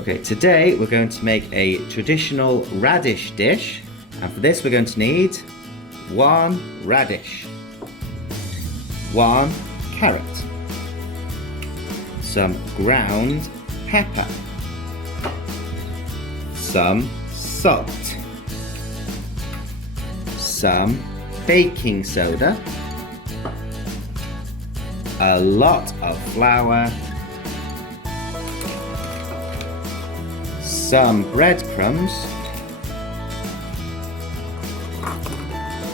Okay, today we're going to make a traditional radish dish, and for this we're going to need 1 radish, 1 carrot, some ground pepper, some salt, some baking soda, a lot of flour, some breadcrumbs,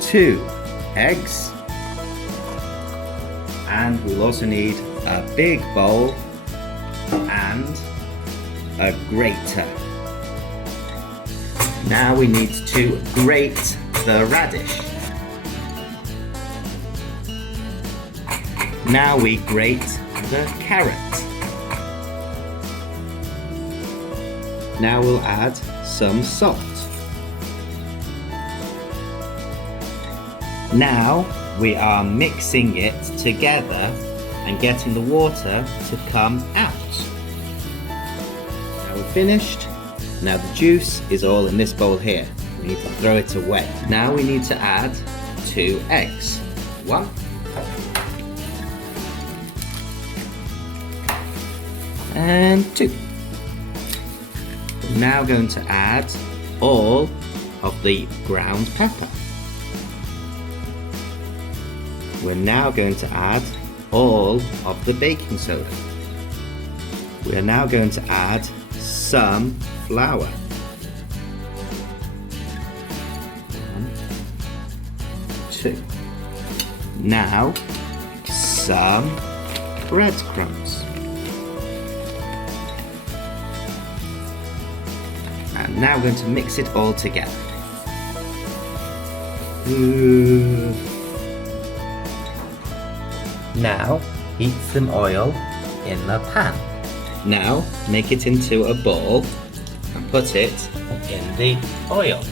2 eggs, and we'll also need a big bowl and a grater. Now we need to grate the radish. Now we grate the carrot. Now we'll add some salt. Now we are mixing it together and getting the water to come out. Now we're finished. Now the juice is all in this bowl here. We need to throw it away. Now we need to add 2 eggs. 1. And 2. We're now going to add all of the ground pepper. We're now going to add all of the baking soda. We are now going to add some flour. 1, 2. Now some breadcrumbs. And now we're going to mix it all together. Now heat some oil in the pan. Now make it into a ball and put it in the oil.